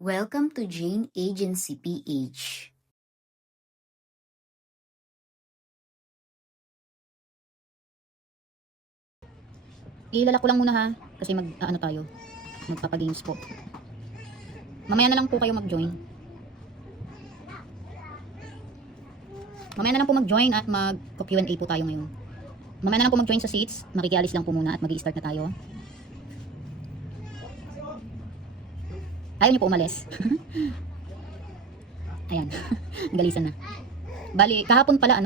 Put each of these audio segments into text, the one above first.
Welcome to Jane Agency PH. Ilalak ko lang muna ha, kasi tayo, magpapagames po. Mamaya na lang po kayo mag-join. Mamaya na lang po mag-join at mag-Q&A po tayo ngayon. Mamaya na lang po mag-join sa seats, makikialis lang po muna at mag-i-start na tayo. Ayaw niyo po umalis. Ayan, nagalisan na. Bali, kahapon pala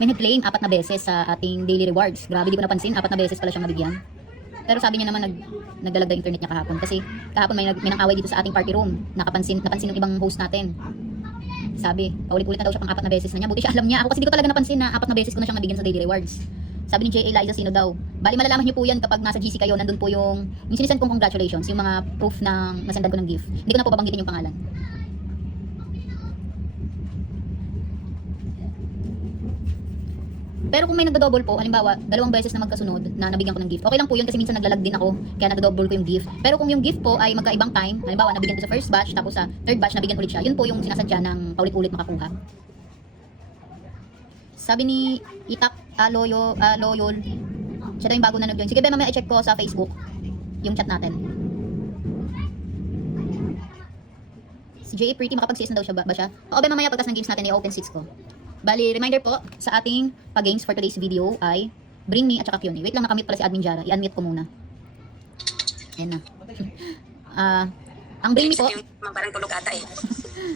may nag-claim 4 na beses sa ating daily rewards. Grabe, di ko napansin, 4 na beses pala siyang nabigyan. Pero sabi niya naman nagdalag daw internet niya kahapon kasi kahapon may nang-away dito sa ating party room. Napansin ng ibang host natin. Sabi, paulit-ulit na daw siya pang 4 na beses na niya. Buti siya alam niya. Ako kasi di ko talaga napansin na 4 na beses ko na siyang nabigyan sa daily rewards. Sabi ni J.A. Liza sino daw. Bali malalaman niyo po yan kapag nasa GC kayo, nandun po yung sinisend kong congratulations, yung mga proof ng nasendan ko ng gift. Hindi ko na po babanggitin yung pangalan. Pero kung may nagdo-double po, halimbawa, 2 beses na magkasunod na nabigyan ko ng gift, okay lang po yun kasi minsan naglalag din ako, kaya nagdo-double ko yung gift. Pero kung yung gift po ay magkaibang time, halimbawa, nabigyan ko sa first batch, tapos sa third batch, nabigyan ulit siya, yun po yung sinasadya ng paulit-ulit makakuha. Sabi ni Itak Loyol, siya daw yung bago na nag-join. Sige, mamaya i-check ko sa Facebook yung chat natin. Si J.A. Pretty, makapag-CS na daw siya ba siya? Oo, mamaya pagkas ng games natin, i-open seats ko. Bali, reminder po, sa ating pag-games for today's video ay Bring Me at saka Q&A. Wait lang, nakamute pala si Admin Jara. I-unmute ko muna. Ayan na. Ang Bring Me po, parang tulog ata eh.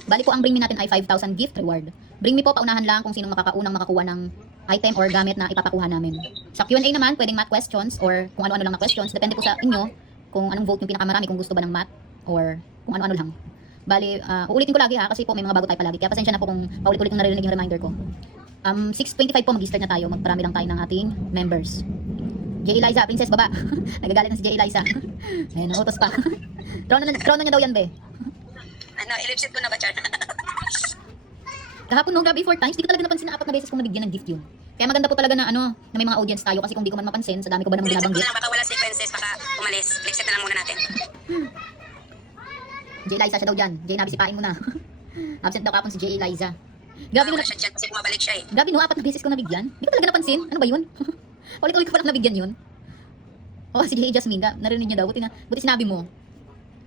bali po ang Bring Me natin ay 5,000 gift reward. Bring Me po, paunahan lang kung sinong makakaunang makakuha ng item or gamit na ipapakuha namin. Sa Q&A naman, pwedeng math questions or kung ano-ano lang na questions. Depende po sa inyo kung anong vote yung pinakamarami, kung gusto ba ng math or kung ano-ano lang. Bali, uulitin ko lagi ha, kasi po may mga bago tayo palagi. Kaya pasensya na po kung paulit-ulit kong narinig yung reminder ko. 6:25 po mag-start na tayo. Magparami lang tayo ng ating members. J. Eliza, princess baba. Nagagalit na si J. Eliza. Ayun, utos pa. Trono niya daw yan, be. Ilipsit ko na ba, Char? Kahapon no, grabe 4 times. Di ko talaga napansin na 4 na beses kong nabigyan ng gift yun. Kaya maganda po talaga na na may mga audience tayo. Kasi kung di ko man mapansin, sa dami ko ba namang Ilipsit ko binabanggit. na lang, baka wala sequences, baka umalis. Ilipsit na lang muna natin. J. Eliza siya daw dyan. J. Nabi, sipain mo na. Absent daw kapon si J. Eliza. Grabe Wala siya dyan kasi bumabalik siya eh. Grabe no, 4 na beses ko nabigyan. Hindi ko talaga napansin. Ano ba yun? Ulit-ulit ko palang nabigyan yun. Oh, si J. Jasmine, narinig niya daw. Buti sinabi mo.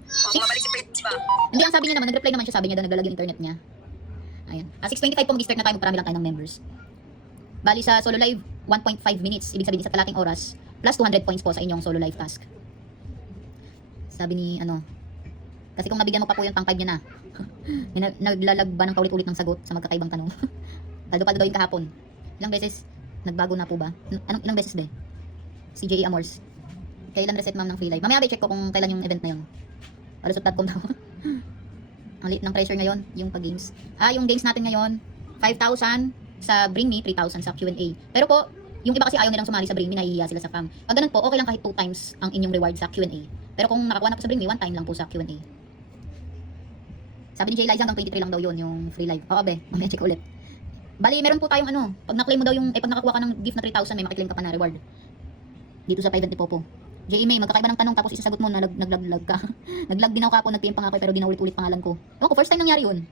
Bumabalik si Prince pa. Hindi, ang sabi niya naman, nag-reply naman siya, sabi niya daw naglalag yung internet niya. Ayan. 6:25 po mag-start na tayo, magparami lang tayo ng members. Bali sa solo live, 1.5 minutes, ibig sabihin sa kalating oras, plus 200 points po sa inyong solo live task. Sabi ni, kasi kung nabigyan mo pa po yun, pang 5 niya na. Naglalag ba ng paulit-ulit ng sagot sa magkakaibang tanong? Paldo-paldo daw yung kahapon. Ilang beses, nagbago na po ba? Ilang beses ba? Si J.A. Amors. Kailan reset ma'am ng free live? Mamaya i-check ko kung kailan yung event na yun. Palusot.com daw. Ang liit ng pressure ngayon, yung pag-games. Yung games natin ngayon, 5,000 sa Bring Me, 3,000 sa Q&A. Pero po, yung iba kasi ayaw nilang sumali sa Bring Me, nahihiya sila sa cam. Pag ganun po, okay lang kahit 2 times ang inyong reward sa Q&A. Pero kung nakakuha na po sa Bring Me, 1 time lang po sa Q&A. Sabi ni J. Liza, hanggang 23 lang daw yun, yung free live. Oo be, mamaya check ulit. Bali, meron po tayong pag na-claim mo daw yung, pag nakakuha ka ng gift na 3,000, may makiklaim ka pa na reward. Dito sa private ni Popo. J. May, magkakaiba ng tanong tapos isasagot mo na naglag ka. Naglag din ako kapon, nag-PM pa nga ako pero di na ulit-ulit pangalan ko. Ewan ko, first time nangyari yun.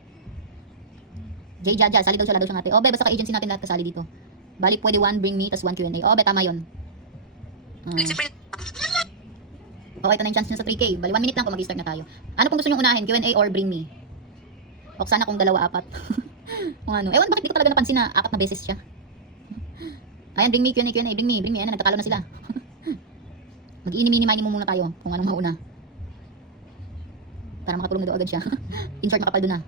J. Jaja, sali daw siya, lalo siya ngati. Be, basta ka-agency natin lahat kasali dito. Bali, pwede 1 Bring Me, tas 1 Q&A. Be, tama yun. Si Prince. Okay, ito na yung chance nyo sa 3K. Bali, 1 minute lang kung mag-start na tayo. Ano kung gusto nyo unahin, Q&A or Bring Me? O sana kung 2, 4. Kung ewan, bakit di ko talaga napansin na 4 na beses siya. Ayan, Bring Me, Q&A, Bring Me. Ayan, nagtatalo na sila. Mag-iini-mini mo muna tayo kung anong mauna. Para makatulong na daw agad siya. In short, makapaldo na.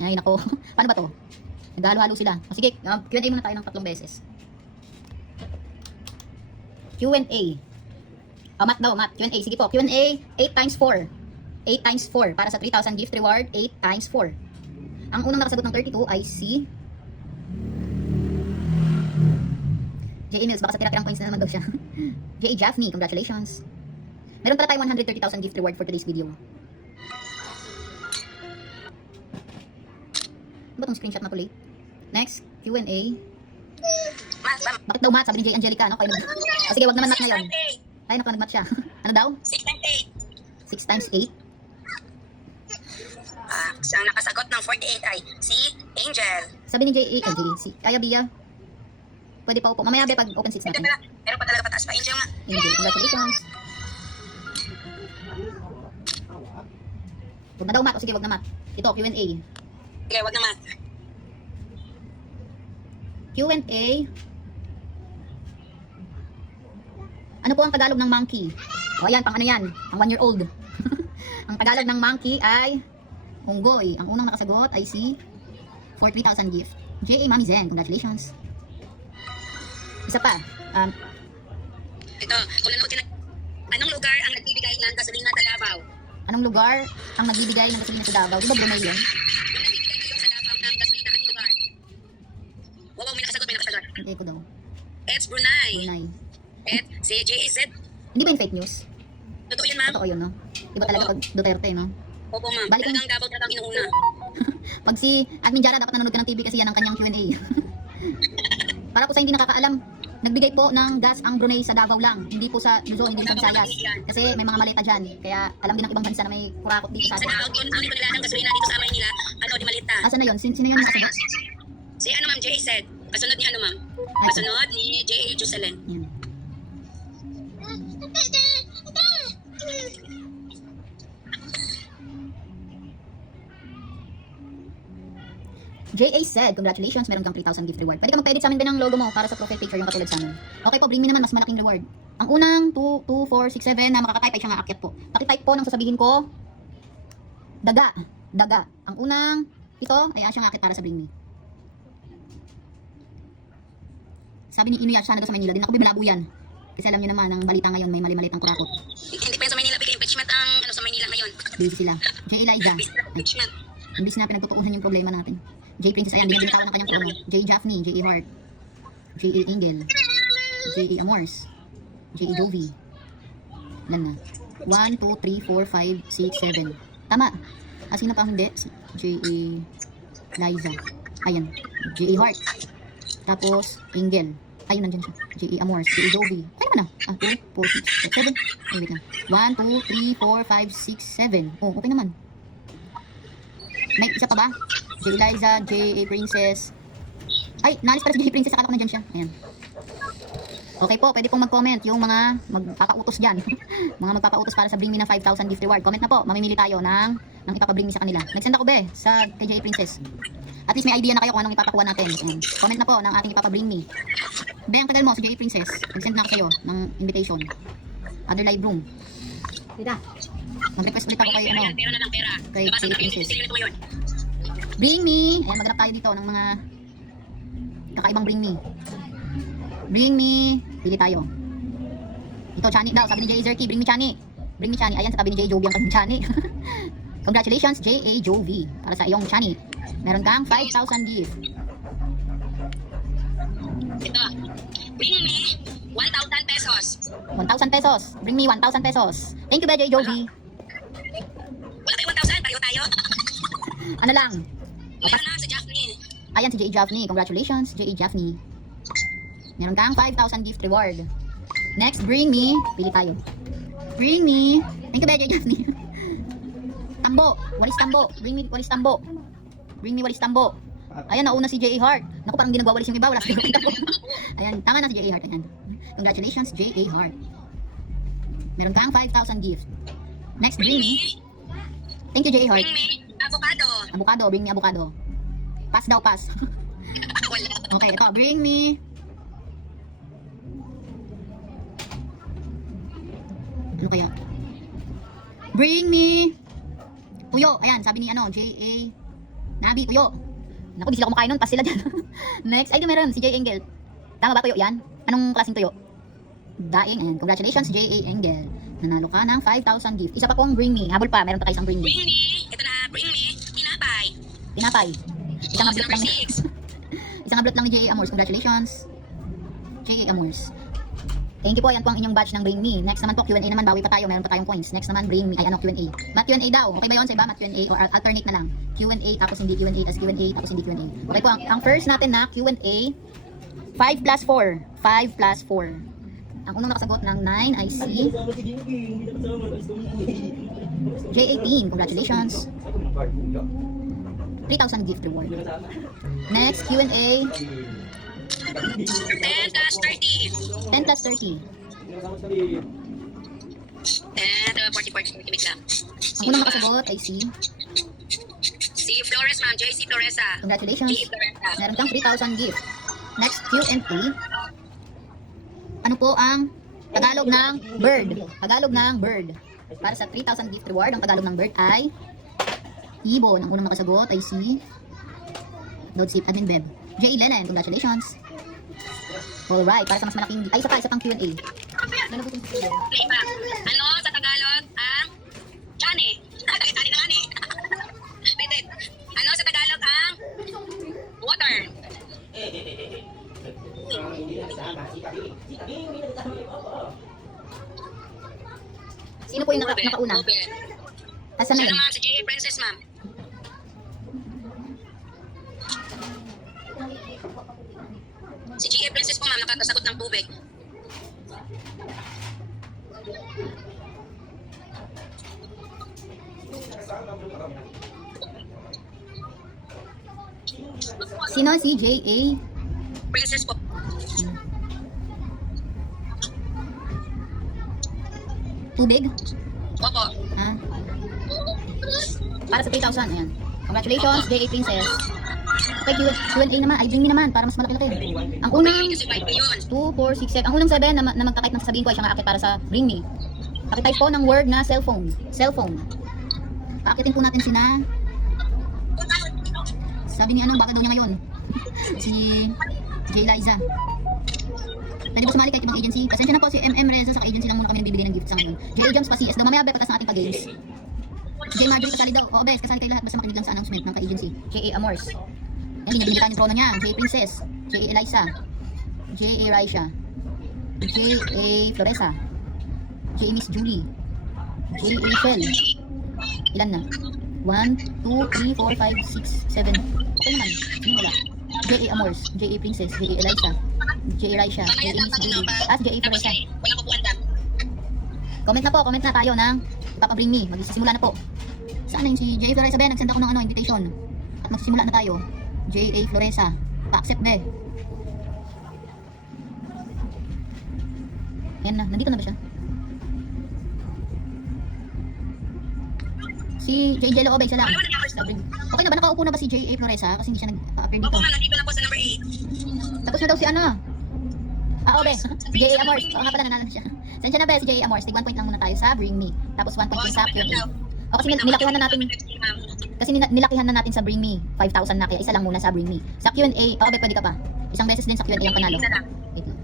Ay, nako. Paano ba to? Naghalo-halo sila. O sige, Q&A muna tayo ng 3 beses. Q&A. Math daw, math. Q&A. Sige po, Q&A, 8 times 4. 8 times 4. Para sa 3,000 gift reward, 8 times 4. Ang unang nakasagot ng 32 ay si J. Emils, baka sa tira-tirang points na naman daw siya. J. Jaffney, congratulations. Meron pala tayo 130,000 gift reward for today's video. Ano ba itong screenshot na tuloy? Next, Q&A. Bakit daw math? Sabi ni J. Angelica, Kayo sige, wag naman math na yun. Ay, naku, nag-math siya. Ano daw? 6 times 8. 6 times 8? Ang nakasagot ng 48 ay si Angel. Sabi ni J.A. si Aya Bia. Pwede pa upo. Mamaya be pag open seats natin. Pero pa talaga pataas pa. Angel nga. Angel, congratulations. Huwag na daw mat. O sige, wag na mat. Ito, Q&A. Okay, wag naman. Q&A. Ano po ang Tagalog ng monkey? O ayan, pang ano yan? Pang 1-year-old. Ang Tagalog ng monkey ay unggoy. Ang unang nakasagot ay si for 3,000 gift. J.A. Mami Zen, congratulations. Isa pa. Ito, kung nanood ka na, anong lugar ang nagbibigay ng gasolina sa Davao? Anong lugar ang nagbibigay ng gasolina sa Davao? Di ba Brunei yun? Yung nagbibigay ngayon sa Davao ng gasolina, anong lugar? Wow, may nakasagot, may nakasagot. Hindi ko daw. It's Brunei. Brunei. At si JAZ. Hindi ba yung fake news? Totoo yan, ma'am. Totoo yun, no? Iba talaga pag Duterte, no? Opo, ma'am. Balik Talagang Davao talagang inuuna. Pag si Admin Jara, dapat nanonood ka ng TV kasi yan ang kanyang Q&A. Para po sa hindi nakakaalam, nagbigay po ng gas ang Brunei sa Davao lang. Hindi po sa Luzon, hindi sa Visayas. Kasi may mga maleta dyan. Kaya alam din ng ibang bansa na may kurakot dito sa Sa atin. Davao, yun ang nila ng gasolina dito sa Maynila. Ano, di malita. Asa na yun? Sino yun? Si ano, ma'am, JAZ. Kasunod ni ano, ma'am? Kasunod ni J.A. Jocelyn. Yan. J.A. said, congratulations, meron kang 3,000 gift reward. Pwede ka mag-edit sa amin din ng logo mo para sa profile picture yung katulad sa amin. Okay po, bring me naman mas malaking reward. Ang unang 2, 4, 6, 7 na makakatype ay siya nga akyat po. Pakitype po nang sasabihin ko, daga, daga. Ang unang, ito ay siya nga akyat para sa bring me. Sabi ni Inuyasha na daw sa Manila, din ako bimalabo yan. Kasi alam niyo naman, ang balita ngayon may mali-maliit ang kurakot. Hindi pa yan sa Maynila, bigay impeachment ang ano sa Maynila ngayon. Busy sila. J. Eliza. Impeachment. Imbis na pinagtutuunan yung problema natin. J. Princess, ayan, binibintawan ng kanyang promo. J. Jaffney, J. A. Hart, J. A. Engel, J. A. Amors, J. A. Jovi. Ilan na? 1, 2, 3, 4, 5, 6, 7. Tama. Sino pa hindi? Si J. A. Liza. Ayan. J. A. Hart. Tapos, Engel. Ayun, nandyan siya. J. A. Amors, J. A. Jovi. Ay naman na. 2, 4, 6, 7. Ay, wait lang. 1, 2, 3, 4, 5, 6, 7. Oh, okay naman. May isa pa ba? J. Eliza, J. A. Princess. Ay, nalis pala si J. Princess. Akala ko nandyan siya. Ayan. Okay po, pwede pong mag-comment yung mga magpapautos dyan. Mga magpapautos para sa bring me na 5,000 gift reward. Comment na po, mamimili tayo ng ipapabring me sa kanila. Nag-send ako be sa kay J. A. Princess. At least may idea na kayo kung anong ipapakuha natin. Ayan. Comment na po ng ating ipapabring me. Be, ang tagal mo si J. A. Princess. Nag-send na ako sa'yo ng invitation. Other live room. Tita, mag-request ulit ako kay ano. Pera na lang, pera. Kay Labas J. A. na kami yung Princess. sisilinit mo ngayon. Bring me! Ayan, maghanap tayo dito ng mga kakaibang bring me. Bring me! Pili tayo. Ito, Chani daw. Sabi ni J. A. Zerky, bring me Chani. Bring me Chani. Ayan, sa tabi ni J. A. Jovi ang kanyang Chani. Congratulations, J. A. Jovi. Para sa iyong Chani. Meron kang 5,000 gift. Ito. Bring me 1,000 pesos. 1,000 pesos. Bring me 1,000 pesos. Thank you, J. A. Jovi. Wala kayo 1,000, pareho tayo. Ano lang? Meron na sa Jaffney. Ayan si J. A. Jaffney. Congratulations, J. A. Jaffney. Meron kang 5,000 gift reward. Next, bring me. Pili tayo. Bring me. Thank you, J. A. Jaffney. Tambo. Walis tambo. Bring me walis tambo. Bring me walis tambo. Ayan, nauna si J. A. Hart. Naku, parang hindi nagwawalis yung iba. Wala siguro tambo. Ayan, tama na si J. A. Hart. Ayan. Congratulations, J. A. Hart. Meron kang 5,000 gift. Next, bring me. Thank you, J. A. Hart. Bring me avocado. Avocado. Bring me avocado. Pass daw, pass. Wala. Okay, ito. Bring me. Ano kaya? Bring me. Tuyo. Ayan, sabi ni ano, J. A. Nabi, tuyo. Naku, di sila kumakain nun. Pass sila dyan. Next, ay, meron. Si J. Engel. Tama ba tuyo yan? Anong klaseng tuyo? Daing. Ayan. Congratulations, J. A. Engel. Nanalo ka ng 5,000 gift. Isa pa pong bring me. Habol pa. Meron pa kayo isang bring me. Bring me. Ito na, bring me. Tinapay. Tinapay. Isang Si ablot lang. number 6. Isang ablot lang ni J. A. Amors. Congratulations. J. A. Amors. Thank you po. Yan po ang inyong batch ng Bring Me. Next naman po, Q&A naman. Bawi pa tayo. Meron pa tayong points. Next naman, Bring Me. Ay, ano, Q&A. Math Q&A daw. Okay ba yun sa iba? Math Q&A or alternate na lang. Q&A tapos hindi Q&A tapos Q&A tapos hindi Q&A. Okay po. Ang first natin na Q&A, 5 plus 4. 5 plus 4. Ang unang nakasagot ng 9 ay si J18. Congratulations. 3,000 gift reward. Next, Q&A. 10 plus 30. 10 plus 30. 10, 40, 40, wait lang. Ang unang makasagot ay si... Si Flores, ma'am. JC Floresa. Congratulations. JC Floresa. Meron kang 3,000 gift. Next, Q&A. Ano po ang Tagalog ng bird? Tagalog ng bird. Para sa 3,000 gift reward, ang Tagalog ng bird ay ibon. Ang unang makasagot ay si Lodsip Admin Beb. J. Lenen, congratulations. Alright, para sa mas malaking... Ay, isa pang Q&A. Play pa. Ano sa Tagalog ang Chani? Chani na nga ni. Wait. Ano sa Tagalog ang water? Sino po yung nakauna? Tubig. Asan na Siya yun? na, ma'am. Si J.A. Princess, ma'am. Si J.A. Princess po, ma'am. Nakakasagot ng tubig. Sino si J.A.? Princess po. Tubig? Opo. Ha? Para sa 3,000, ayan. Congratulations, J.A. Princess. Okay, Q&A naman. Ay, bring me naman, para mas malaki-laki. Ang unang Kasi 5 po yun. 2, 4, 6, 7. Ang unang 7 na magka-type ng sasabihin ko ay siyang aakit para sa bring me. Pakitype po ng word na cellphone. Cellphone. Paakitin po natin sina. Sabi ni anong baga daw niya ngayon. Si J. Liza. Pwede po sumali kahit ibang agency. Pasensya na po si MM Reza sa agency lang muna kami nagbibigay ng gift sa ngayon. J. Jams pa CS daw. Mamaya bepatas ng ating pag-games. J. Marjorie kasali daw. Oo, bes, kasali kayo lahat basta makinig lang sa announcement ng ka-agency. J. A. Amors. Yan, hindi niya binigyan yung trono niya. J. Princess. J. A. Eliza. J. A. Raisha. J. A. Floresa. J. A. Miss Julie. J. A. Shell. Ilan na? 1, 2, 3, 4, 5, 6, 7. Okay naman. Sino wala? J. A. Amors. J. A. Princess. J. A. Eliza. J. A. Raisha. J. A. Miss Julie. At J. A. Floresa. Wala po puwan dam. Comment na tayo ng Papa-bring me. Magsisimula na po. Saan na yung si J. Floresa? Be, nagsend ako ng invitation. At magsisimula na tayo. J. A. Floresa. Pa-accept, be. Ayan na. Nandito na ba siya? Si J. Jello Obey, isa lang. Okay na ba? Nakaupo na ba si J. A. Floresa? Kasi hindi siya nag-appear dito. Opo, ma'am. Nandito na po sa number 8. Tapos na daw si ano? Obe. J. A. Amors. Oo nga pala, nanalo siya. Sensya na ba si J. A. Amors? Tig 1 point lang muna tayo sa Bring Me. Tapos 1 point sa Q&A. O kasi nilakihan na natin. Kasi nilakihan na natin sa Bring Me. 5,000 na kaya isa lang muna sa Bring Me. Sa Q&A, Obe, pwede ka pa. Isang beses din sa Q&A ang panalo. Isa lang. Wait lang.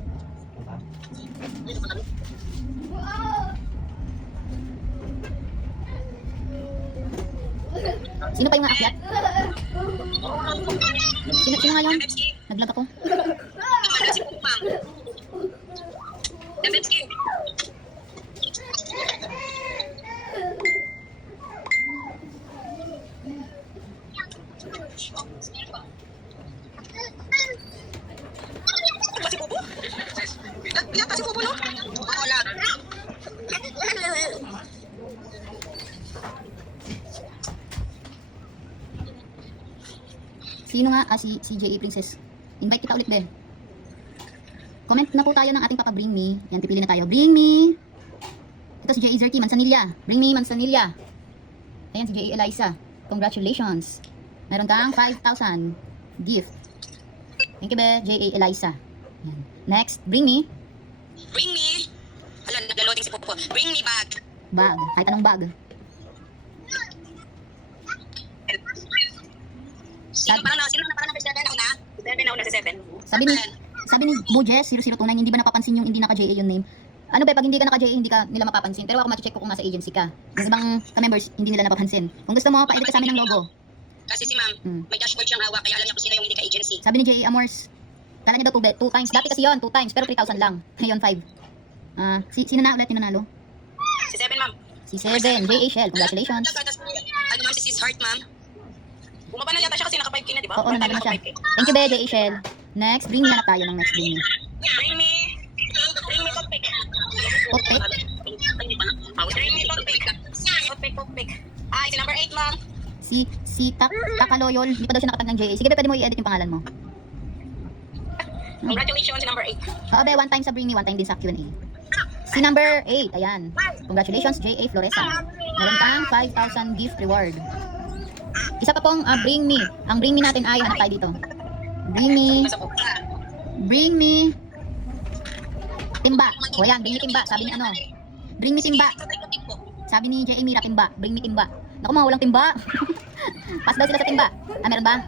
Sino pa yung aakyat? Sino nga yun? FFC. Naglag ako. Ano si po, ma'am? FFC. Kasi po po? Iyak kasi po po, no? Wala. Sino nga? Si J.A. Princess. Invite kita ulit, Ben. Comment na po tayo ng ating Papa Bring Me. Yan, pipili na tayo. Bring Me! Ito si J.A. Zerky, Manzanilla. Bring Me, Manzanilla. Ayan, si J.A. Eliza. Congratulations. Meron kang 5,000 gift. Thank you, Be. J.A. Eliza. Yan. Next, Bring Me. Bring me. Hala, naglaloding si Popo. Bring me back. Bag. Kahit anong bag. Sino na parang number 7 na una? 7 na una si 7. Sabi ni Bujes 0029, hindi ba napapansin yung hindi naka-JA yung name? Ano ba, pag hindi ka naka-JA, hindi ka nila mapapansin. Pero ako ma-check ko kung nasa agency ka. Yung ibang ka-members, hindi nila napapansin. Kung gusto mo, pa-edit ka sa amin ng logo. Kasi si ma'am, may dashboard siyang hawak, kaya alam niya kung sino yung hindi ka-agency. Sabi ni J.A. Amors, kala niya daw 2 times. Dati kasi yun, 2 times, pero 3,000 lang. Ngayon 5. Sino na ulit yung nanalo? Si 7, ma'am. Si 7, J.A. Shell. Congratulations. Ano ma'am, si Sis Heart, ma'am? Bumaba na yata siya kasi naka 5K na, di ba? Oo, nandun na siya. Thank you, J.A. Shell. Next, bring me na tayo ng next bring me. Bring me toothpick. Toothpick? Bring me toothpick. Toothpick. Ay, si number 8, ma'am. Si Takaloyol, hindi pa daw siya nakatag ng JA. Sige, be, pwede mo i-edit yung pangalan mo. Congratulations, number 8. Oo, be, one time sa Bring Me, one time din sa Q&A. Si number 8, ayan. Congratulations, JA Floresa. Meron kang 5,000 gift reward. Isa pa pong Bring Me. Ang Bring Me natin ay, hanap tayo dito. Bring Me Timba. O yan, Bring Me Timba. Sabi ni ano? Bring Me Timba. Sabi ni J.A. Mira, Timba. Bring Me Timba. Naku, mga walang timba. Pass daw sila sa timba. Ah, meron ba?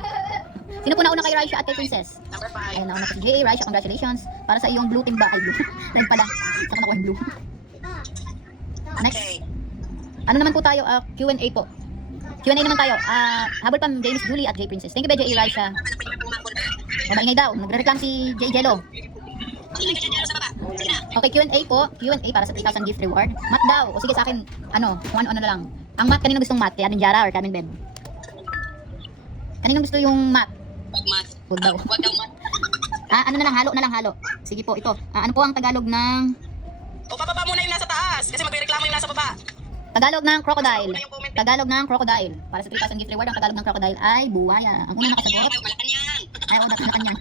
Sino po nauna kay Raisha at kay Princess? Number 5. Ayun, nauna si J.A. Raisha, congratulations. Para sa iyong blue timba. Ay, blue. Red pala. Saka nakuha yung blue. Next. Okay. Ano naman po tayo? Q&A po. Q&A naman tayo. Habol pa James Julie at J Princess. Thank you ba J.A. Raisha? O, maingay daw. Nagre-reclam si J. Jello. Okay, Q&A po. Q&A para sa 3,000 gift reward. Mat daw. O sige sa akin, ano, kung ano na lang. Ang mat, kanino gustong mat? Kay Amin Jara or Carmen Beb? Kanino gusto yung mat? Pag-mat. Huwag daw. Huwag daw mat. Ano na lang, halo na lang, halo. Sige po, ito. Ano po ang Tagalog ng... O, pababa muna yung nasa taas. Kasi magre-reklamo yung nasa baba. Tagalog ng crocodile. Tagalog ng crocodile. Para sa 3,000 gift reward, ang Tagalog ng crocodile ay buwaya. Ang unang nakasagot... Malakan yan. Ay, wala na kanya.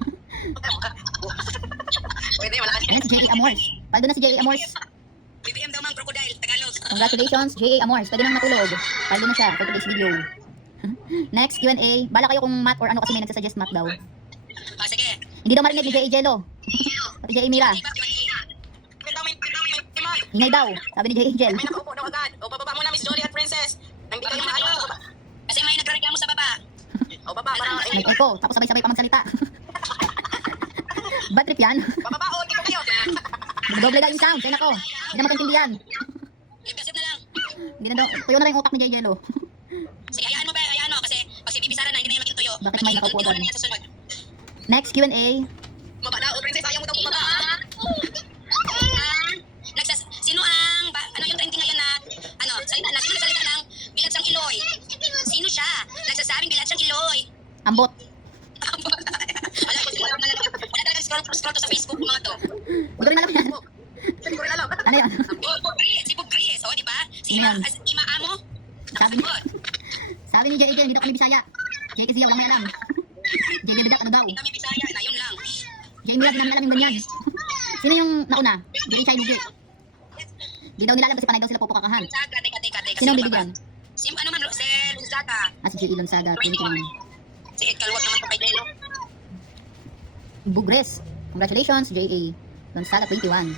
Pwede, malakan yan. Ayan si J.A. Amors. Paldo na si J.A. Amors. BBM daw mang crocodile, Tagalog. Congratulations, J.A. Amors. Pwede nang matulog. Paldo na siya for today's video. Next, Q&A. Bala kayo kung mat or ano kasi may nagsasuggest mat daw. Sige. Hindi daw marinig ni J.A. Jello. Pati J.A. Mira. Ingay daw. Sabi ni J.A. Jel. May nakaupo daw agad. O, bababa muna, Miss Jolie at Princess. Hindi kayo maano. Kasi may nagreklamo sa baba. O, baba, para... Nag-echo. Tapos sabay-sabay pa magsalita. Bad trip yan. Bababa, o, hindi ko kayo. Doble lang yung sound. Kaya nako. Hindi na magkaintindihan. Ipasit na lang. Hindi na daw. Tuyo na lang yung utak ni J.A. Jello. Sige, hayaan mo ba? Hayaan mo. Kasi pag si Bibi Sara na, hindi na yung maging tuyo. Bakit may nakaupo Maging doon? niya sa sunod. Next, Q&A. Baba na, o, Princess, ayaw mo daw bumaba. Sino ang, ano yung trending ngayon na, ano, salita na, sino nagsalita ng bilad siyang Iloy? Sino siya? Nagsasabing bilad siyang Iloy. Ambot. Wala ko, wala talaga scroll to sa Facebook mga to. Huwag ko rin alam yan. Hindi ko rin alam. Ano yan? Si Bob Gris, o, di ba? Si Yan. Ima Amo. Sabi, sabi ni J.A. Jel, dito kami Bisaya. J.A. kasi walang may alam. J.A. Bidak, ano daw? Hindi kami Bisaya na, yun lang. J.A. Mira, di namin alam yung ganyan. Sino yung nauna? J.A. Chai Lugi. Di daw nila alam kasi panay daw sila pupukakahan. Gonzaga, teka. Sino ang bibigyan? Si ano man, si Gonzaga. Si J.A. Lonzaga. Pili ko naman. Si Ed Calwag naman pa kay Delo. Bugres. Congratulations, J.A. Lonzaga 21.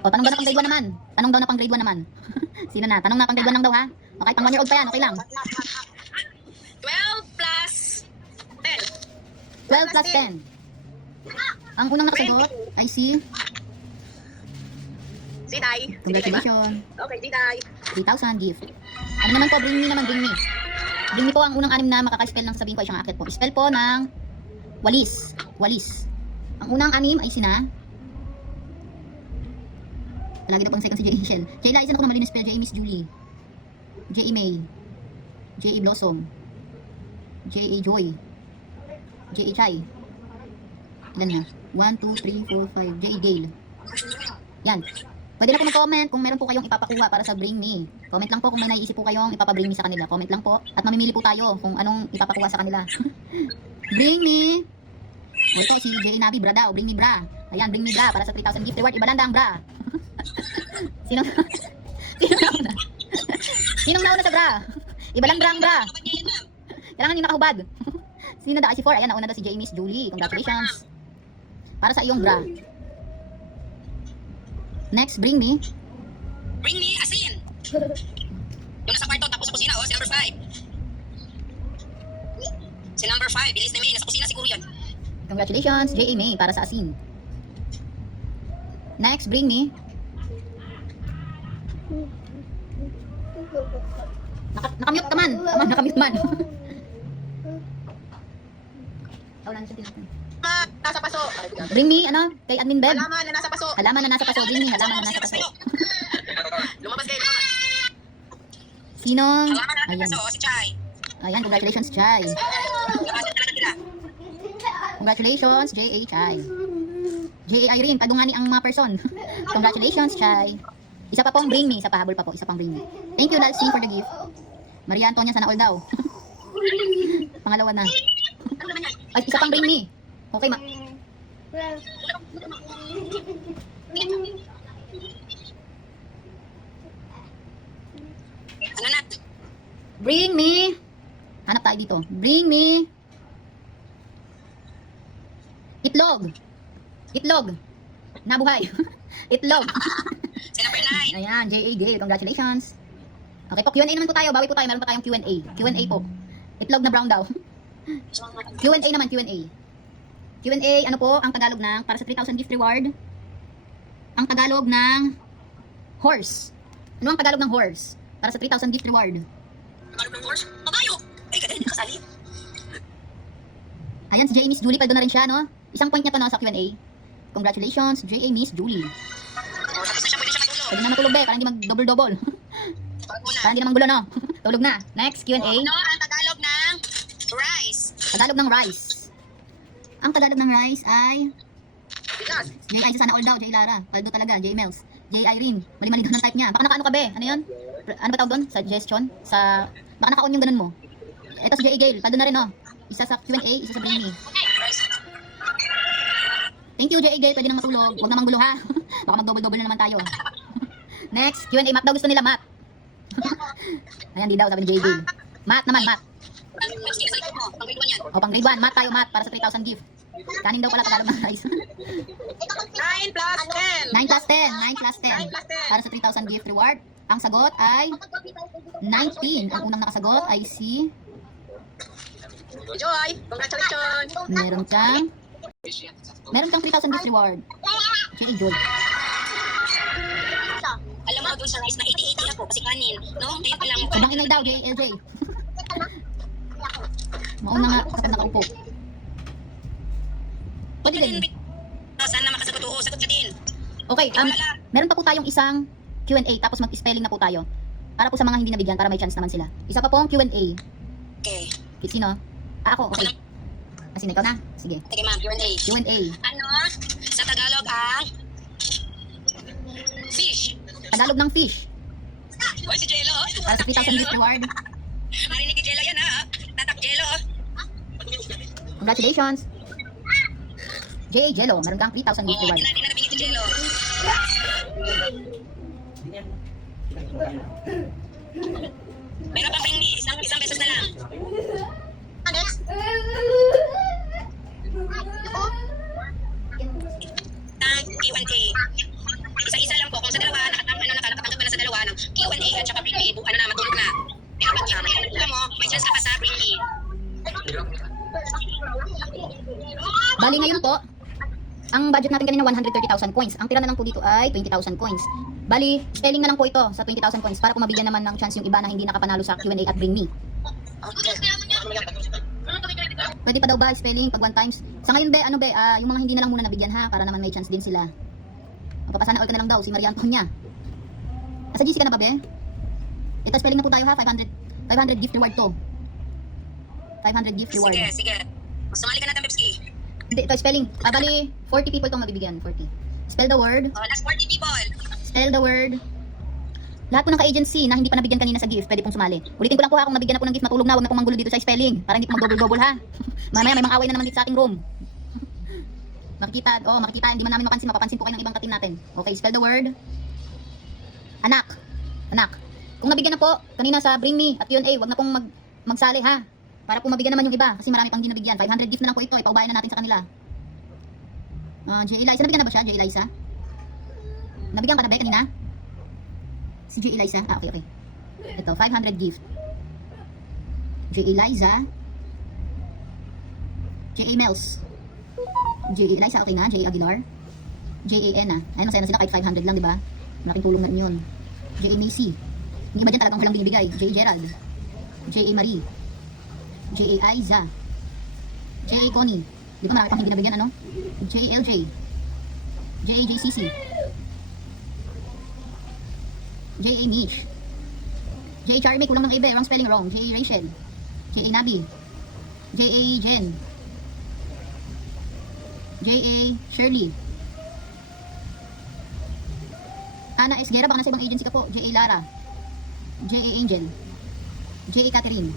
O, tanong daw na pang grade 1 naman. Tanong daw na pang grade 1 naman. Sino na? Tanong na pang grade 1 lang daw ha? O kahit pang 1 year old pa yan, okay lang. 12 plus 10. 12 plus 10. Ang unang nakasagot ay si... Si Day. Congratulations. Okay, si Day. 3,000 gift. Ano naman po? Bring me naman, bring me. Bring me po ang unang 6 na makaka-spell ng sabihin ko ay siyang akit po. Spell po ng walis. Walis. Ang unang 6 ay sina... Lagi na pang second si J.A. Shell. J.A. Liza na ko naman rin spell. J.A. Miss Julie. J.A. May. J.A. Blossom. J.A. Joy. J.A. Chai. Ilan na? 1, 2, 3, 4, 5. J.A. Gale. Yan. Pwede na po mag-comment kung meron po kayong ipapakuha para sa Bring Me. Comment lang po kung may naiisip po kayong ipapabring me sa kanila. Comment lang po. At mamimili po tayo kung anong ipapakuha sa kanila. Bring Me. Ito si J.A. Nabi. Bra daw. Bring Me bra. Ayan, Bring Me bra para sa 3,000 gift reward. Ibalanda ang bra. Sinong nauna? Sinong nauna sa bra? Ibalang bra ang bra. Kailangan yung nakahubad. Sino daw? Si 4. Ayan, nauna daw si J. Miss Julie. Congratulations. Para sa iyong bra. Next, Bring Me. Bring me asin. Yung nasa kwarto, tapos sa kusina, oh, si number 5. Si number 5, bilis na May, nasa kusina siguro yun. Congratulations, J.A. May, para sa asin. Next, Bring Me. Nakamute ka man. Nakamute man. Nasa paso. Bring Me, ano? Kay Admin Beb. Halaman na nasa paso. Halaman na nasa paso. Bring Me, halaman na nasa paso. Lumabas kayo, lumabas. Sinong? Halaman na nasa Ayan. paso, si Chai. Ayan, congratulations, Chai. Lumabasan talaga nila. Congratulations, J.A. Chai. J.A. Irene, kadungani ang mga person. Congratulations, Chai. Isa pa pong Bring Me. Isa pa, habol pa po. Isa pang Bring Me. Thank you, Lalsing, for the gift. Maria Antonia, sana all daw. Pangalawa na. Ano naman yan? Ay, isa pang bring me. Okay, Ano na? bring me. Hanap tayo dito. Bring me. Itlog. Itlog. Nabuhay. Itlog. Si number 9. Ayan, J.A. Gale. Congratulations. Okay po, Q&A naman po tayo. Bawi po tayo. Meron pa tayong Q&A. Q&A po. Itlog na brown daw. Q&A naman, Q&A. Q&A, ano po, ang Tagalog ng, para sa 3,000 gift reward, ang Tagalog ng horse. Ano ang Tagalog ng horse? Para sa 3,000 gift reward. Tagalog ng horse? Kabayo! Ay, kadali nakasali. Ayan, si J.A. Miss Julie, paldo na rin siya, no? Isang point niya to, no, sa Q&A. Congratulations, J.A. Miss Julie. Oh, tapos na siya, pwede siya matulog. Pwede na matulog, be, para hindi mag-double-double. Tulog muna. Para hindi naman gulo, no? Tulog na. Next, Q&A. Ano ang Tagalog ng rice? Tagalog ng rice. Ang Tagalog ng rice ay Bigas. J. Ay, sana all daw, J. Lara. Paldo talaga, J. Mels. J. Irene. Mali-mali daw ng type niya. Baka nakaano ka, be? Ano yun? Ano ba tawag doon? Suggestion? Baka naka-on yung ganun mo. Ito si J. Gale. Paldo na rin, no? Isa sa Q&A, isa sa Bring Me. Rice. Thank you, J. Gale. Pwede nang matulog. Huwag namang gulo, ha? Baka mag-double-double na naman tayo. Next, Q&A. Math daw gusto nila, math. Ayan, di daw, sabi ni J. Gale. Math naman, math. Ang next year, sa likod mo. Pang grade 1 yan. O, pang grade 1. Math tayo, math. Para sa 3,000 gift. Kanin daw pala Tagalog ng rice. 9 plus 10. 9 plus 10. 9 plus 10. 9 plus 10. Para sa 3,000 gift reward. Ang sagot ay 19. Ang unang nakasagot ay si... Joy, congratulations. Meron kang 3,000 gift reward. J.A. Joy. Alam mo, dun sa rice na 80-80 ako kasi kanin. No? Ngayon pa lang. Sabang inay daw, J.L.J. Mauna nga, sakit nakaupo. Pwede din. Sana makasagot oo, sagot ka din. Okay, meron pa po tayong isang Q&A tapos mag-spelling na po tayo. Para po sa mga hindi nabigyan, para may chance naman sila. Isa pa po ang Q&A. Okay. Sino? Ako, okay. Sino, ikaw na? Sige. Sige ma'am, Q&A. Q&A. Ano sa Tagalog ang fish? Tagalog ng fish. Oy, si Jello. Para sa 3,000 gift reward. Marinig ni Jello yan ha. Tatak Jello. Congratulations. J.A. Jello, meron kang 3,000 gift Oo, reward. hindi na nabigyan si Jello. Meron pang bring me. Isang beses na lang. Next. Tag Q&A. Isa-isa lang po. Kung sa dalawa, nakatanggap ka na sa dalawa ng Q&A at saka bring me, ano na, matulog na. Pero pag alam mo, may chance ka pa sa bring me. Bali ngayon po, ang budget natin kanina 130,000 coins. Ang tira na lang po dito ay 20,000 coins. Bali, spelling na lang po ito sa 20,000 coins para kung mabigyan naman ng chance yung iba na hindi nakapanalo sa Q&A at Bring Me. Pwede pa daw ba spelling pag one times? Sa ngayon be, yung mga hindi na lang muna nabigyan ha, para naman may chance din sila. Magpapasana all ka na lang daw, si Maria Antonia. Nasa GC ka na ba be? Ito spelling na po tayo ha, 500 gift reward to. 500 gift reward. Sige, sige. Sumali ka natin, Pepsi. Hindi, ito spelling. Bali, 40 people itong mabibigyan, 40. Spell the word. Oh, last 40 people. Spell the word. Lahat po ng ka-agency na hindi pa nabigyan kanina sa gift, pwede pong sumali. Ulitin ko lang po ha, kung nabigyan na po ng gift, matulog na, huwag na pong manggulo dito sa spelling. Para hindi po mag-double-double ha. Mamaya may mga away na naman dito sa ating room. Makikita, hindi man namin mapapansin po kayo ng ibang ka-team natin. Okay, spell the word. Anak. Anak. Kung nabigyan na po, kanina sa Bring Me at Q&A, huwag na pong magsali ha. Para po mabigyan naman yung iba, kasi marami pang hindi nabigyan. 500 gift na lang po ito, ipaubayan na natin sa kanila. J. Eliza, nabigyan na ba siya, J. Eliza? Nabigyan ka na ba kanina? Si J. Eliza? Okay. Ito, 500 gift. J. Eliza. J. A. Mels. J. Eliza, okay na. J. Aguilar. J. A. N. Ayun, masaya na sila kahit 500 lang, di ba? Malaking tulong na yun. J. A. Macy. Yung iba dyan talagang walang binibigay. J. A. Gerald. J. A. Marie. J. A. Aiza. J. A. Connie. Di ba marami pang hindi nabigyan, ano? J. A. LJ. J. A. JCC. J. A. Mitch. J. A. Charmy, kulang ng iba, wrong spelling wrong. J. A. Rachel. J. A. Nabi. J. A. Jen. J. A. Shirley. Ana S. Guerra, baka nasa ibang agency ka po. J. A. Lara. J. A. Angel. J. J.A. Catherine.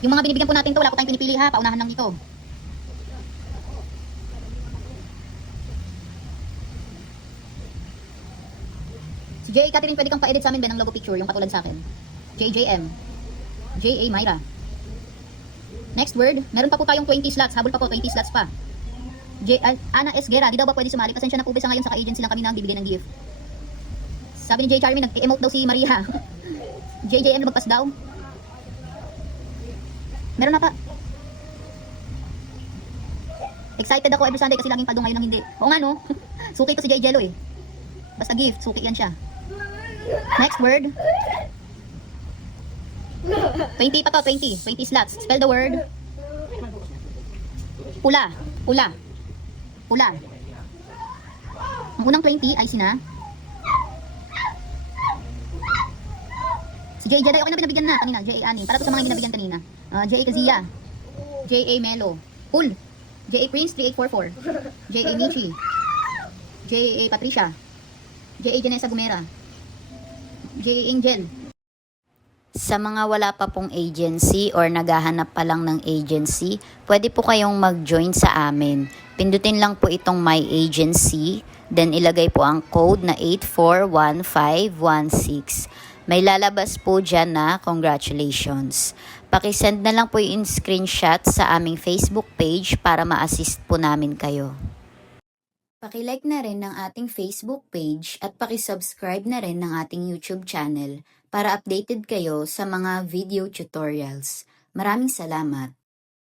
Yung mga binibigyan po natin to, wala po tayong pinipili ha, paunahan lang dito. Si J.A. Catherine, pwede kang pa-edit sa amin ba ng logo picture, yung katulad sa akin. JJM. J.A. Myra. Next word, meron pa po tayong 20 slots, habol pa po, 20 slots pa. Ana S. Guerra, di daw ba pwede sumali? Pasensya na po, bisa ngayon sa agency lang kami na ang bibigay ng gift. Sabi ni J. Charmy, nag-emote daw si Maria. JJM, lumagpas daw. Meron na pa. Excited ako every Sunday kasi laging pado ngayon ng hindi. Oo nga no. Suki to si J. Jello eh. Basta gift, suki yan siya. Next word. 20 pa to, 20. 20 slots. Spell the word. Pula. Pula. Pula. Ang unang 20 ay sina. Si J. Jedi, okay na binabigyan na kanina. J.A. Aning. Para to sa mga binabigyan kanina. J.A. Kazia. J.A. Melo. Pool. J.A. Prince 3844. J.A. Michi. J.A. Patricia. J.A. Janessa Gumera. J.A. Angel. Sa mga wala pa pong agency or naghahanap pa lang ng agency, pwede po kayong mag-join sa amin. Pindutin lang po itong My Agency, then ilagay po ang code na 841516. May lalabas po dyan na congratulations. Pakisend na lang po yung screenshot sa aming Facebook page para ma-assist po namin kayo. Pakilike na rin ng ating Facebook page at pakisubscribe na rin ng ating YouTube channel para updated kayo sa mga video tutorials. Maraming salamat!